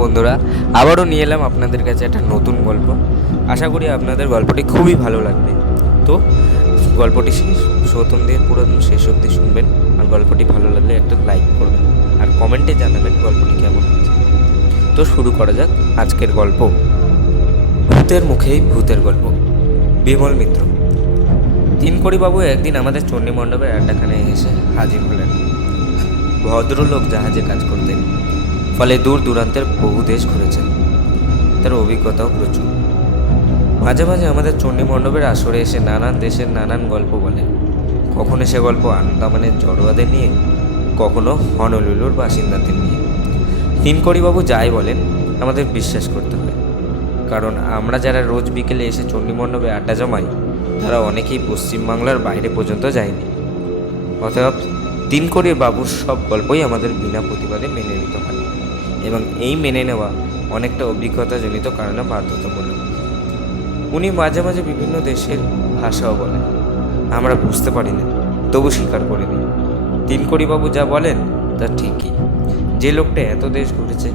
বন্ধুরা, আবারও নিয়ে এলাম আপনাদের কাছে একটা নতুন গল্প। আশা করি আপনাদের গল্পটি খুবই ভালো লাগবে। তো গল্পটি প্রথম দিয়ে পুরো শেষ অবধি শুনবেন, আর গল্পটি ভালো লাগলে একটা লাইক করবেন আর কমেন্টে জানাবেন গল্পটি কেমন হচ্ছে। তো শুরু করা যাক আজকের গল্প। ভূতের মুখেই ভূতের গল্প। বিমল মিত্র। তিনকড়িবাবু একদিন আমাদের চণ্ডী মণ্ডপের আড্ডাখানায় এসে হাজির হলেন। ভদ্রলোক জাহাজে কাজ করতেন, ফলে দূর দূরান্তের বহু দেশ ঘুরেছেন। তার অভিজ্ঞতাও প্রচুর। মাঝে মাঝে আমাদের চণ্ডী মণ্ডপের আসরে এসে নানান দেশের নানান গল্প বলেন। কখনো সে গল্প আন্দামানের জড়োয়াদের নিয়ে, কখনো হনলুলুর বাসিন্দাদের নিয়ে। তিনকড়িবাবু যাই বলেন আমাদের বিশ্বাস করতে হয়, কারণ আমরা যারা রোজ বিকেলে এসে চণ্ডী মণ্ডপে আড্ডা জমাই তারা অনেকেই পশ্চিমবাংলার বাইরে পর্যন্ত যায়নি। অতএব তিনকড়ির বাবুর সব গল্পই আমাদের বিনা প্রতিবাদে মেনে নিতে হয়, এবং এই মেনে নেওয়া অনেকটা অভিজ্ঞতাজনিত কারণে বাধ্যতামূলক। উনি মাঝে মাঝে বিভিন্ন দেশের ভাষাও বলেন, আমরা বুঝতে পারি না, তবু স্বীকার করে নিই। তিনকড়িবাবু যা বলেন তা ঠিকই। যে লোকটা এত দেশ ঘুরেছে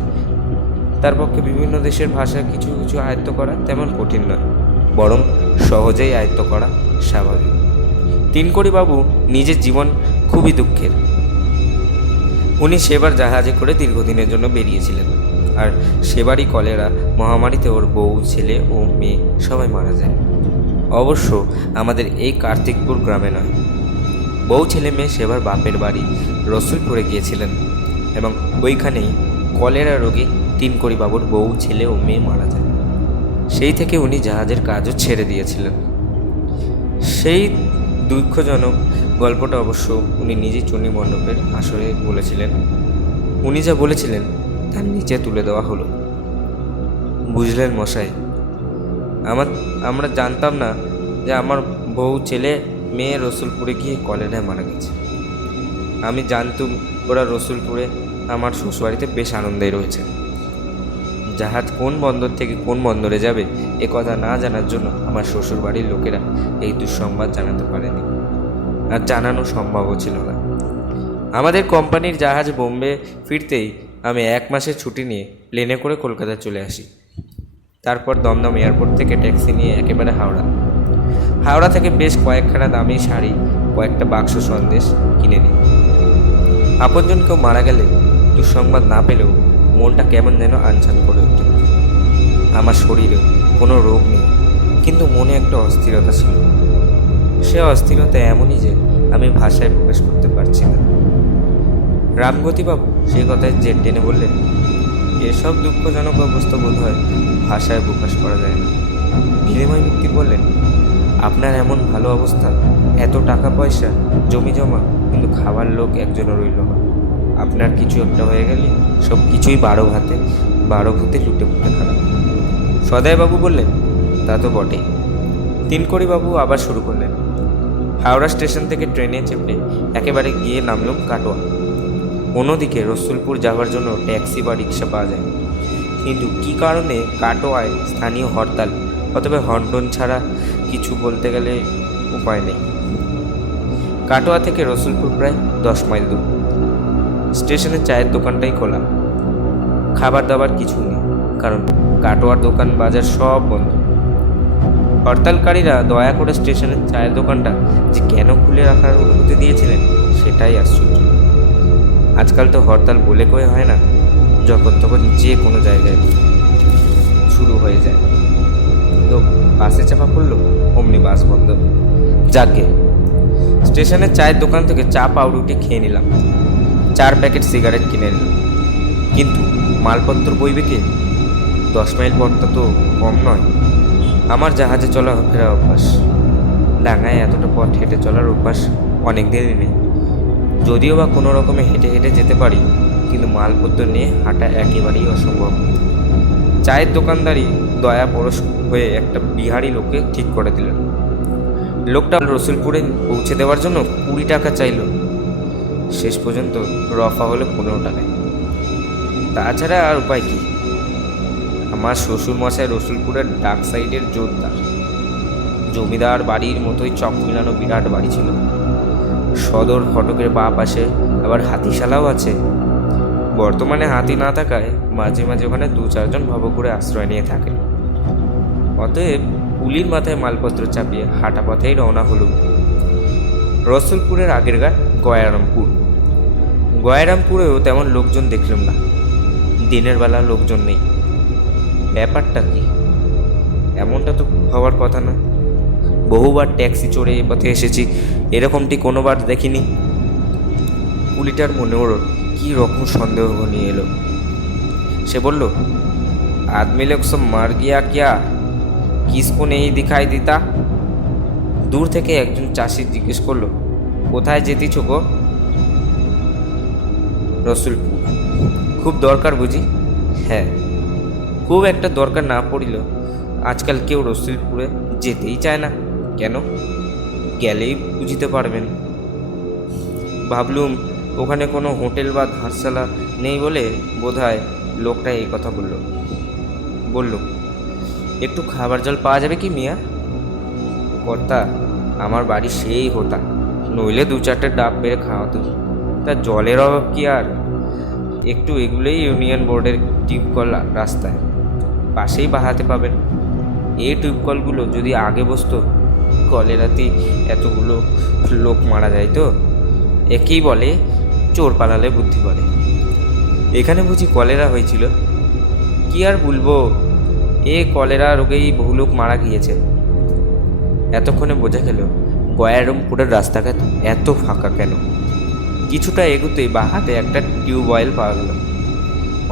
তার পক্ষে বিভিন্ন দেশের ভাষা কিছু কিছু আয়ত্ত করা তেমন কঠিন নয়, বরং সহজেই আয়ত্ত করা স্বাভাবিক। তিনকড়িবাবু নিজের জীবন খুবই দুঃখের। উনি সেবার জাহাজে করে দীর্ঘদিনের জন্য বেরিয়েছিলেন, আর সেবারই কলেরা মহামারীতে ওর বউ, ছেলে ও মেয়ে সবাই মারা যায়। অবশ্য আমাদের এই কার্তিকপুর গ্রামে নয়। বউ, ছেলে, মেয়ে সেবার বাপের বাড়ি রসুলপুরে গিয়েছিলেন, এবং ওইখানেই কলেরা রোগে তিনকড়িবাবুর বউ, ছেলে ও মেয়ে মারা যায়। সেই থেকে উনি জাহাজের কাজও ছেড়ে দিয়েছিলেন। সেই দুঃখজনক গল্পটা অবশ্য উনি নিজেই চণ্ডী মণ্ডপের আসরে বলেছিলেন। উনি যা বলেছিলেন তার নিচে তুলে দেওয়া হলো। বুঝলেন মশাই, আমরা জানতাম না যে আমার বউ, ছেলে, মেয়ে রসুলপুরে গিয়ে কলেরায় মারা গেছে। আমি জানতুম ওরা রসুলপুরে আমার শ্বশুরবাড়িতে বেশ আনন্দেই রয়েছে। জাহাজ কোন বন্দর থেকে কোন বন্দরে যাবে এ কথা না জানার জন্য আমার শ্বশুরবাড়ির লোকেরা এই দুঃসংবাদ জানাতে পারেনি, আর জানানো সম্ভবও ছিল না। আমাদের কোম্পানির জাহাজ বোম্বে ফিরতেই আমি 1 মাসের ছুটি নিয়ে প্লেনে করে কলকাতা চলে আসি। তারপর দমদম এয়ারপোর্ট থেকে ট্যাক্সি নিয়ে একেবারে হাওড়া থেকে বেশ কয়েকখানা দামি শাড়ি, কয়েকটা বাক্স সন্দেশ কিনে নিই। আপনজন কেউ মারা গেলে দুঃসংবাদ না পেলেও মনটা কেমন যেন আনচান করে ওঠে। আমার শরীরে কোনো রোগ নেই, কিন্তু মনে একটা অস্থিরতা ছিল। সে অস্থিরতা এমনই যে আমি ভাষায় প্রকাশ করতে পারছি না। রামগতিবাবু সেই কথায় জেদ টেনে বললেন, এসব দুঃখজনক অবস্থা বোধ হয় ভাষায় প্রকাশ করা যায় না। বিনিময় ব্যক্তি বললেন, আপনার এমন ভালো অবস্থা, এত টাকা পয়সা, জমি জমা, কিন্তু খাবার লোক একজনও রইল না। আপনার কিছু একটা হয়ে গেলে সব কিছুই 12 ভূতে লুটে পুটে খারাপ। সদাইবাবু বললেন, তা তো বটেই। তিনকড়িবাবু আবার শুরু করলেন। হাওড়া স্টেশন থেকে ট্রেনে চেপে একেবারে গিয়ে নামলাম কাটোয়া। অন্যদিকে রসুলপুর যাওয়ার জন্য ট্যাক্সি বা রিক্সা পাওয়া যায়, কিন্তু কী কারণে কাটোয়ায় স্থানীয় হরতাল, অথবা হন্টন ছাড়া কিছু বলতে গেলে উপায় নেই। কাটোয়া থেকে রসুলপুর প্রায় 10 মাইল দূর। স্টেশনে চায়ের দোকানটাই খোলা, খাবার দাবার কিছু নেই, কারণ কাটোয়ার দোকান বাজার সব বন্ধ। হরতালকারীরা দয়া করে স্টেশনের চায়ের দোকানটা যে কেন খুলে রাখার অনুমতি দিয়েছিলেন সেটাই আশ্চর্য। আজকাল তো হরতাল বলে কয়ে হয় না, যখন তখন যে কোনো জায়গায় শুরু হয়ে যায়। তো বাসে চাপা পড়লো, অমনি বাস বন্ধ। যাকে স্টেশনের চায়ের দোকান থেকে চা পাউরুটি খেয়ে নিলাম, 4 প্যাকেট সিগারেট কিনে নিলাম। কিন্তু মালপত্র বইবে কে? 10 মাইল পথটা তো কম নয়। আমার জাহাজে চলা ফেরা অভ্যাস, ডাঙায় এতটা পথ হেঁটে চলার অভ্যাস অনেক দিনই নেই। যদিও বা কোনো রকমে হেঁটে হেঁটে যেতে পারি, কিন্তু মালপত্র নিয়ে হাঁটা একেবারেই অসম্ভব। চায়ের দোকানদারি দয়া পরশ হয়ে একটা বিহারি লোককে ঠিক করে দিলেন। লোকটা রসুলপুরে পৌঁছে দেওয়ার জন্য 20 টাকা চাইল। শেষ পর্যন্ত রফা হলো 15 টাকায়। তাছাড়া আর উপায় কি? আমার শ্বশুরমশাই রসুলপুরের ডাক সাইডের জোরদার। জমিদার বাড়ির মতোই চক মিলানো বিরাট বাড়ি ছিল। সদর ফটকের বাঁ পাশে আবার হাতিশালাও আছে। বর্তমানে হাতি না থাকায় মাঝে মাঝে ওখানে 2-4 জন ভবঘুরে আশ্রয় নিয়ে থাকে। অতএব পুলির মাথায় মালপত্র চাপিয়ে হাঁটা পথেই রওনা হলো। রসুলপুরের আগের গা গয়ারামপুর। গয়ারামপুরেও তেমন লোকজন দেখলাম না, দিনের বেলা লোকজন নেই। ব্যাপারটা কি? এমনটা তো হওয়ার কথা না। বহুবার ট্যাক্সি চড়ে এ পথে এসেছি, এরকমটি কোনোবার দেখিনি। পুলিটার মনে ওর কী রকম সন্দেহ নিয়ে এলো। সে বলল, আদমি লোক সব মার গিয়া কিয়া, কিসকো নেই দিখাই দিতা? দূর থেকে একজন চাষি জিজ্ঞেস করলো, কোথায় যেতিছ গো? রসুলপুর। খুব দরকার বুঝি? হ্যাঁ, খুব একটা দরকার না পড়িল আজকাল কেউ রসুলপুরে যেতেই চায় না। কেন? গেলেই বুঝিতে পারবেন। ভাবলুম ওখানে কোনো হোটেল বা ধারশালা নেই বলে বোধহয় লোকটা এই কথা বলল, একটু খাবার জল পাওয়া যাবে কি মিয়া? কর্তা, আমার বাড়ি সেই হোতা, নইলে 2-4টে ডাব বেড়ে খাওয়াতো। তা জলের অভাব কি আর? একটু এগুলোই ইউনিয়ন বোর্ডের টিউবকল রাস্তায়, পাশেই বাহাতে পাবেন। এই টিউবকলগুলো যদি আগে বসতো, কলেরাতেই এতগুলো লোক মারা যায় তো। একেই বলে চোর পালালে বুদ্ধি করে। এখানে বুঝি কলেরা হয়েছিল? কি আর বলবো, এ কলেরা রোগেই বহু লোক মারা গিয়েছে। এতক্ষণে বোঝা গেল গয়ারামপুরের রাস্তাঘাট এত ফাঁকা কেন। কিছুটা এগুতেই বা হাতে একটা টিউবওয়েল পাওয়া গেল।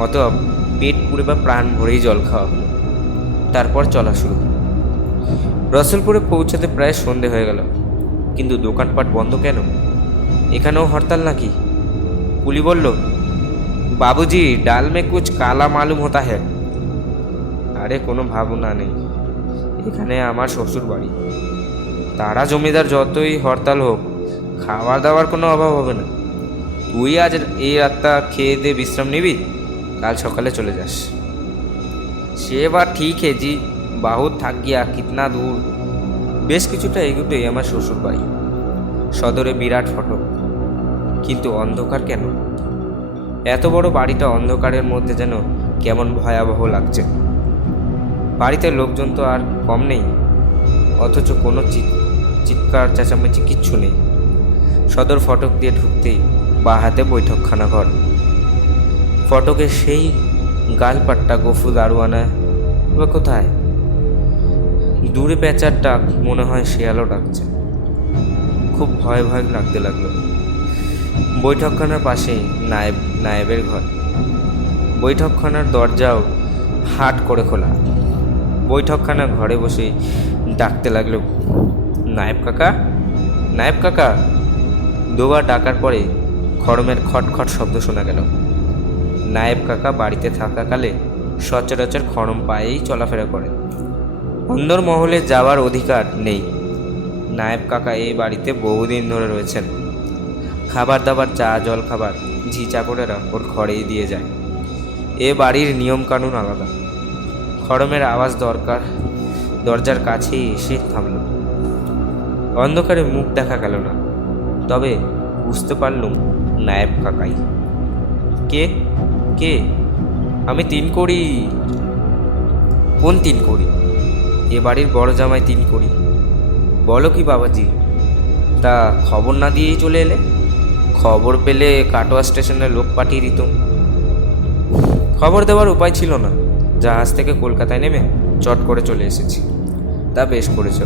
অত পেট পুড়ে বা প্রাণ ভরেই জল খাওয়া হলো। তারপর চলা শুরু। রসুলপুরে পৌঁছাতে প্রায় সন্ধে হয়ে গেল, কিন্তু দোকানপাট বন্ধ কেন? এখানেও হরতাল নাকি? পুলি বলল, বাবুজি ডাল মে কুছ কালা মালুম হতা হ্যাঁ। আরে কোনো ভাবনা নেই, এখানে আমার শ্বশুর বাড়ি। তারা জমিদার যতই হরতাল হোক, খাওয়া দাওয়ার কোনো অভাব হবে না। তুই আজ এই রাতটা খেয়ে দিয়ে বিশ্রাম নিবি, কাল সকালে চলে যাস। সে বা ঠিক হে জি, বহুত থাক গিয়া, কিতনা দূর। বেশ কিছুটা এগুতেই আমার শ্বশুর বাড়ি। সদরে বিরাট ফটক, কিন্তু অন্ধকার কেন? এত বড় বাড়িটা অন্ধকারের মধ্যে যেন কেমন ভয়াবহ লাগছে। বাড়িতে লোকজন তো আর কম নেই, অথচ কোনো চিৎকার চেঁচামেচি কিচ্ছু নেই। সদর ফটক দিয়ে ঢুকতেই বা হাতে বৈঠকখানা ঘর। ফটকে সেই গালপাট্টা গফু দারোয়ানা বা কোথায়? দূরে পেঁচার ডাক, মনে হয় শেয়ালও ডাকছে। খুব ভয় ভয় লাগতে লাগলো। বৈঠকখানার পাশেই নায়েবের ঘর। বৈঠকখানার দরজাও হাট করে খোলা। বৈঠকখানা ঘরে বসেই ডাকতে লাগলো, নায়েব কাকা, নায়েব কাকা। দুবার ডাকার পরে খড়মের খটখট শব্দ শোনা গেল। নায়েব কাকা বাড়িতে থাকাকালে সচরাচর খড়ম পায়েই চলাফেরা করে। অন্দর মহলে যাওয়ার অধিকার নেই। নায়েব কাকা এই বাড়িতে বহুদিন ধরে রয়েছেন। খাবার দাবার, চা জল খাবার ঝি চাকরেরা ওর ঘরেই দিয়ে যায়। এ বাড়ির নিয়মকানুন আলাদা। খড়মের আওয়াজ দরজার কাছেই এসে থামল। অন্ধকারে মুখ দেখা গেল না, তবে বুঝতে পারলুম নায়েব কাকাই। কে কে? আমি 3 কড়ি। কোন 3 কড়ি? এ বাড়ির বড় জামাই 3 কড়ি। বলো কি বাবাজি, তা খবর না দিয়েই চলে এলে? খবর পেলে কাটোয়া স্টেশনে লোক পাঠিয়ে দিতুম। খবর দেওয়ার উপায় ছিল না, জাহাজ থেকে কলকাতায় নেমে চট করে চলে এসেছি। তা বেশ করেছ।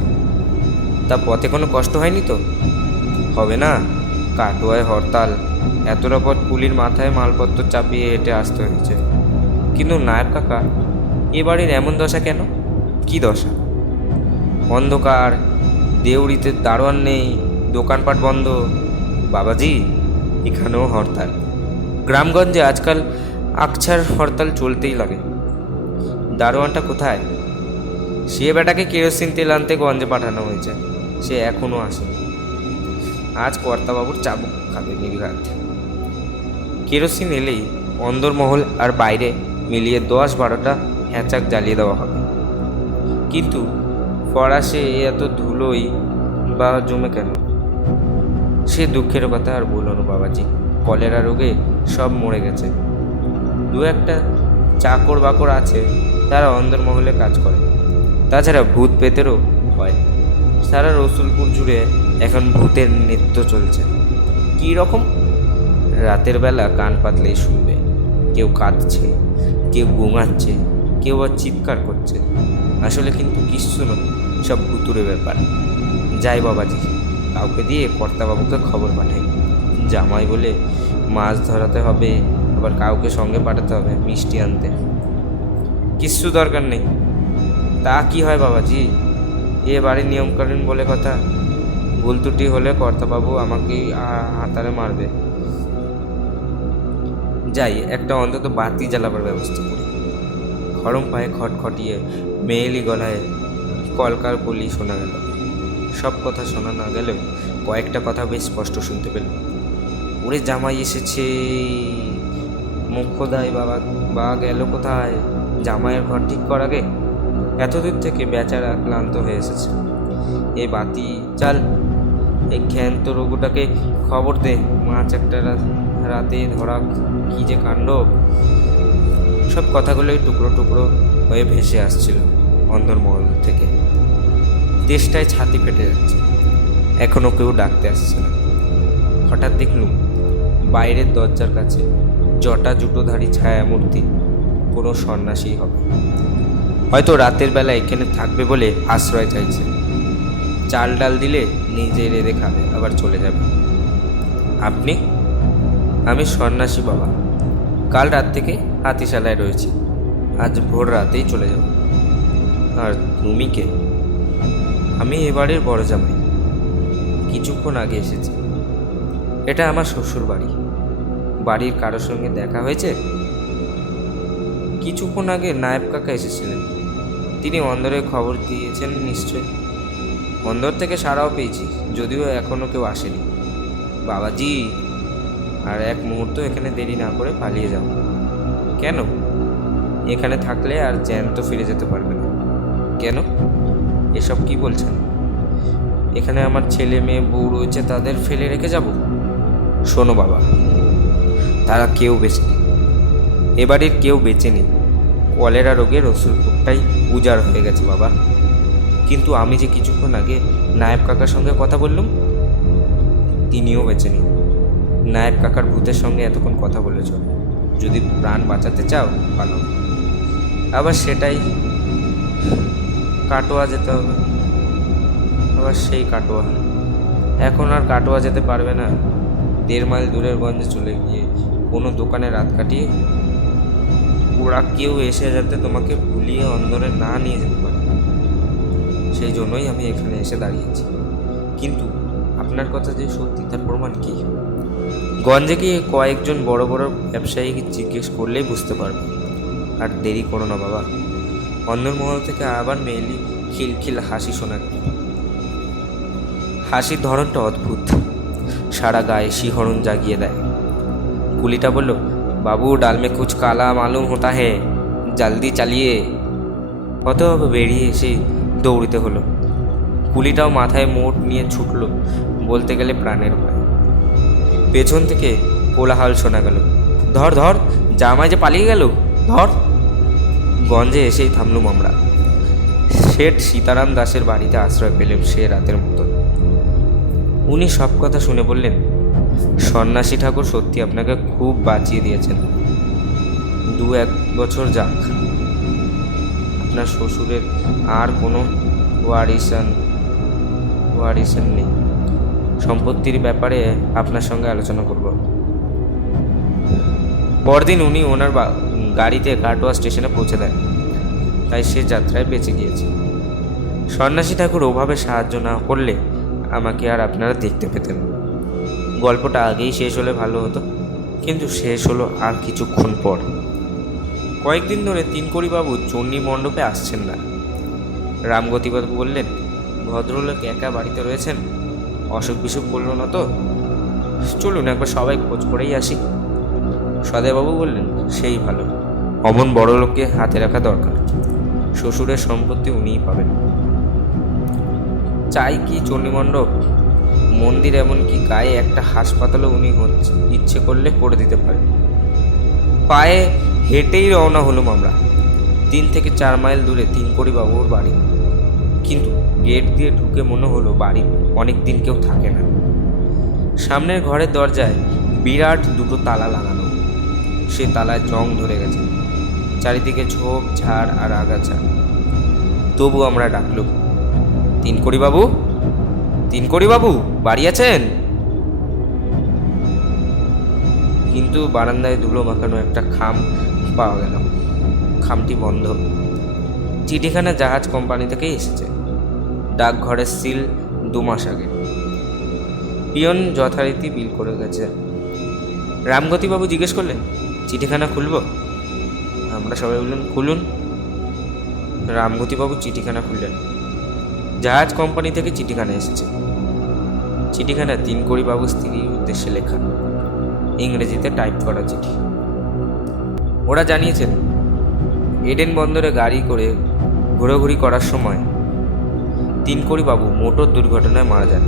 তা পথে কোনো কষ্ট হয়নি তো? হবে না, কাটোয়ায় হরতাল, এতটা পথ পুলির মাথায় মালপত্র চাপিয়ে হেঁটে আসতে হয়েছে। কিন্তু নায়েব কাকা, এ বাড়ির এমন দশা কেন? কি দশা? অন্ধকার, দেউড়িতে দারোয়ান নেই, দোকানপাট বন্ধ। বাবাজি, এখানেও হরতাল। গ্রামগঞ্জে আজকাল আকছার হরতাল চলতেই লাগে। দারোয়ানটা কোথায়? সে বেটাকে কেরোসিন তেল আনতে গঞ্জে পাঠানো হয়েছে, সে এখনও আসেনি। আজ কর্তাবাবুর চাবুক খাবে নির্ঘাত। কেরোসিন এলেই অন্দরমহল আর বাইরে মিলিয়ে 10-12টা হ্যাঁচাক জ্বালিয়ে দেওয়া হবে। কিন্তু ফরাসে এত ধুলোই বা জমে কেন? সে দুঃখের কথা আর বলো না বাবাজি, কলেরা রোগে সব মরে গেছে। 2-1টা চাকর বাকর আছে, তারা অন্দরমহলে কাজ করে। তাছাড়া ভূত পেতেরও ভয়। সারা রসুলপুর জুড়ে এখন ভূতের নৃত্য চলছে। কী রকম? রাতের বেলা কান পাতলেই শুনবে, কেউ কাঁদছে, কেউ গোঙাচ্ছে, কেউ আর চিৎকার করছে। আসলে কিন্তু কিচ্ছু নয়, সব ভুতুরে ব্যাপার। যাই বাবাজি, কাউকে দিয়ে কর্তাবাবুকে খবর পাঠাই। জামাই বলে মাছ ধরাতে হবে, আবার কাউকে সঙ্গে পাঠাতে হবে মিষ্টি আনতে। কিচ্ছু দরকার নেই। তা কি হয় বাবাজি, এ বাড়ির নিয়মকানুন বলে কথা। ভুল ত্রুটি হলে কর্তাবাবু আমাকেই হাতারে মারবে। যাই, একটা অন্তত বাতি জ্বালাবার ব্যবস্থা করি। গরম পায়ে খটখটিয়ে মেয়েলি গলায় কলকার কলি শোনা গেল। সব কথা শোনা না গেলেও কয়েকটা কথা বেশ স্পষ্ট শুনতে পেল। ওরে জামাই এসেছে। মুখ্যদায় বাবা বা গেল কোথায়? জামাইয়ের ঘর ঠিক কর আগে। এতদূর থেকে বেচারা ক্লান্ত হয়ে এসেছে। এ বাতি চাল, এই ক্ষান্ত রঘুটাকে খবর দে, মাছ একটা রাতে ধরা, কি যে কাণ্ড। সব কথাগুলোই টুকরো টুকরো হয়ে ভেসে আসছিল অন্দরমহল থেকে। দেশটায় ছাতি ফেটে যাচ্ছে, এখনও কেউ ডাকতে আসছে না। হঠাৎ দেখলুম বাইরের দরজার কাছে জটা জুটোধারী ছায়ামূর্তি, কোনো সন্ন্যাসী হবে। হয়তো রাতের বেলা এখানে থাকবে বলে আশ্রয় চাইছে। চাল ডাল দিলে নিজে রেঁধে খাবে, আবার চলে যাবে। আপনি? আমি সন্ন্যাসী বাবা। কাল রাত থেকে হাতিশালায় রয়েছি, আজ ভোর রাতেই চলে যাব। আর তুমি কে? আমি এবারের বড় জামাই, কিছুক্ষণ আগে এসেছি। এটা আমার শ্বশুর বাড়ি। বাড়ির কারোর সঙ্গে দেখা হয়েছে? কিছুক্ষণ আগে নায়েব কাকা এসেছিলেন, তিনি অন্দরে খবর দিয়েছেন নিশ্চয়। অন্দর থেকে সাড়াও পেয়েছি, যদিও এখনও কেউ আসেনি। বাবাজি, আর এক মুহূর্ত এখানে দেরি না করে পালিয়ে যাও। কেন? এখানে থাকলে আর জ্যান্ত ফিরে যেতে পারবে না। কেন? এসব কি বলছেন? এখানে আমার ছেলে মেয়ে বউ রয়েছে, তাদের ফেলে রেখে যাব? শোনো বাবা, তারা কেউ বেঁচে নেই। এবাড়ির কেউ বেঁচে নেই। কলেরা রোগে রসুলপুরটাই উজাড় হয়ে গেছে বাবা। কিন্তু আমি যে কিছুক্ষণ আগে নায়েব কাকার সঙ্গে কথা বললুম, তিনিও বেঁচে নেই। নায়েব কাকার ভূতের সঙ্গে এতক্ষণ কথা বলেছ। যদি প্রাণ বাঁচাতে চাও ভালো, আবার সেটাই কাটোয়া যেতে হবে। আবার সেই কাটোয়া, এখন আর কাটোয়া যেতে পারবে না। 1.5 মাইল দূরের গঞ্জে চলে গিয়ে কোনো দোকানে রাত কাটিয়ে ওরা কেউ এসে যাতে তোমাকে ভুলিয়ে অন্দরে না নিয়ে যেতে পারে, সেই জন্যই আমি এখানে এসে দাঁড়িয়েছি। কিন্তু আপনার কথা যে সত্যি, তার প্রমাণ কি? গঞ্জে গিয়ে কয়েকজন বড় বড় ব্যবসায়ীকে জিজ্ঞেস করলেই বুঝতে পারবে। আর দেরি করো না বাবা। অন্দরমহল থেকে আবার মেয়েলি খিলখিল হাসি শোনা গেল। হাসির ধরনটা অদ্ভুত, সারা গায়ে শিহরণ জাগিয়ে দেয়। কুলিটা বলল, বাবু ডাল মে কুছ কালা মালুম হতা হে, জলদি চালিয়ে। হতে হবে বেরিয়ে এসে দৌড়িতে হলো। কুলিটাও মাথায় মোট নিয়ে ছুটল, বলতে গেলে প্রাণের ভয়। পেছন থেকে কোলাহল শোনা গেল, ধর ধর, জামাই যে পালিয়ে গেল, ধর। গঞ্জে এসেই থামলুম আমরা। শেঠ সীতারাম দাসের বাড়িতে আশ্রয় পেলেন সে রাতের মতো। উনি সব কথা শুনে বললেন, সন্ন্যাসী ঠাকুর সত্যি আপনাকে খুব বাঁচিয়ে দিয়েছেন। 2-1 বছর যাক, আপনার শ্বশুরের আর কোনো ওয়ারিসান নেই। সম্পত্তির ব্যাপারে আপনার সঙ্গে আলোচনা করব। পরদিন উনি ওনার গাড়িতে কাটোয়া স্টেশনে পৌঁছে দেন, তাই সে যাত্রায় বেঁচে গিয়েছে। সন্ন্যাসী ঠাকুর ওভাবে সাহায্য না করলে আমাকে আর আপনারা দেখতে পেতেন। গল্পটা আগেই শেষ হলে ভালো হতো, কিন্তু শেষ হলো আর কিছুক্ষণ পর। কয়েকদিন ধরে তিনকড়িবাবু চণ্ডী মণ্ডপে আসছেন না। রামগতিবাবু বললেন, ভদ্রলোক একা বাড়িতে রয়েছেন, অসুখ বিসুখ করল না তো? চলুন একবার সবাই খোঁজ করেই আসি। সদাইবাবু বললেন, সেই ভালো। অমন বড় লোককে হাতে রাখা দরকার। শ্বশুরের সম্পত্তি উনিই পাবেন। চাই কি চণ্ডীমণ্ডপ, মন্দির, এমনকি গায়ে একটা হাসপাতালও উনি ইচ্ছে করলে করে দিতে পারেন। পায়ে হেঁটেই রওনা হলাম আমরা। 3 থেকে 4 মাইল দূরে তিনকড়ি বাবুর বাড়ি, কিন্তু গেট দিয়ে ঢুকে মনে হলো বাড়ি অনেক দিন কেউ থাকে না। সামনের ঘরের দরজায় বিরাট দুটো তালা লাগানো, সে তালায় জং ধরে গেছে, চারিদিকে ঝোপ ঝাড় আর আগাছা। তবু আমরা ডাকলুম, তিনকড়ি বাবু, তিনকড়ি বাবু বাড়ি আছেন? কিন্তু বারান্দায় ধুলো মাখানো একটা খাম পাওয়া গেল। খামটি বন্ধ। চিঠিখানা জাহাজ কোম্পানি থেকেই এসেছে, ডাকঘরের সিল 2 মাস আগে। পিয়ন যথারীতি বিল করে গেছে। রামগতিবাবু জিজ্ঞেস করলেন, চিঠিখানা খুলব? আমরা সবাই বললেন, খুলুন। রামগতিবাবু চিঠিখানা খুললেন। জাহাজ কোম্পানি থেকে চিঠিখানা এসেছে। চিঠিখানা তিনকড়ি বাবুর স্ত্রীর উদ্দেশ্যে লেখা, ইংরেজিতে টাইপ করা চিঠি। ওরা জানিয়েছেন, এডেন বন্দরে গাড়ি করে ঘোরাঘুরি করার সময় তিনকড়ি বাবু মোটর দুর্ঘটনায় মারা যান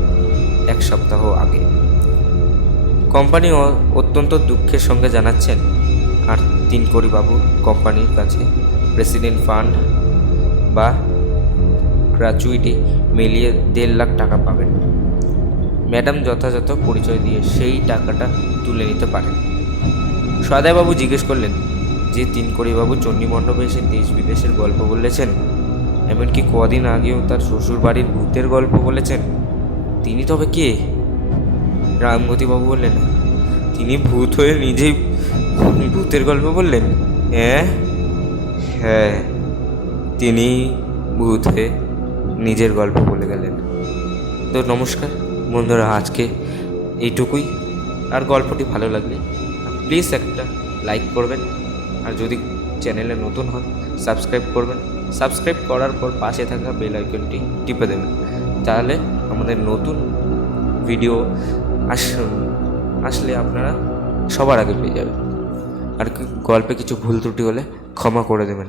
1 সপ্তাহ আগে। কোম্পানি অত্যন্ত দুঃখের সঙ্গে জানাচ্ছেন, আর তিনকড়ি বাবু কোম্পানির কাছে প্রেসিডেন্ট ফান্ড বা গ্র্যাচুইটি মিলিয়ে 1.5 লাখ টাকা পাবেন। ম্যাডাম যথাযথ পরিচয় দিয়ে সেই টাকাটা তুলে নিতে পারেন। সদাইবাবু জিজ্ঞেস করলেন, যে তিনকড়িবাবু চণ্ডীমণ্ডপে এসে দেশ বিদেশের গল্প বলেছেন, এমনকি কদিন আগেও তার শ্বশুর বাড়ির ভূতের গল্প বলেছেন, তিনি তবে কে? রামগতিবাবু বললেন, তিনি ভূত হয়ে নিজেই ভূতের গল্প বললেন। হ্যাঁ, তিনি ভূত হয়ে নিজের গল্প বলে গেলেন। তো নমস্কার বন্ধুরা, আজকে এইটুকুই। আর গল্পটি ভালো লাগলে প্লিজ একটা লাইক করবেন, আর যদি চ্যানেলে নতুন হন সাবস্ক্রাইব করবেন। সাবস্ক্রাইব করার পর পাশে থাকা বেল আইকনটি টিপে দেবেন, তাহলে আমাদের নতুন ভিডিও আসলে আপনারা সবার আগে পেয়ে যাবেন। আর গল্পে কিছু ভুল ত্রুটি হলে ক্ষমা করে দেবেন।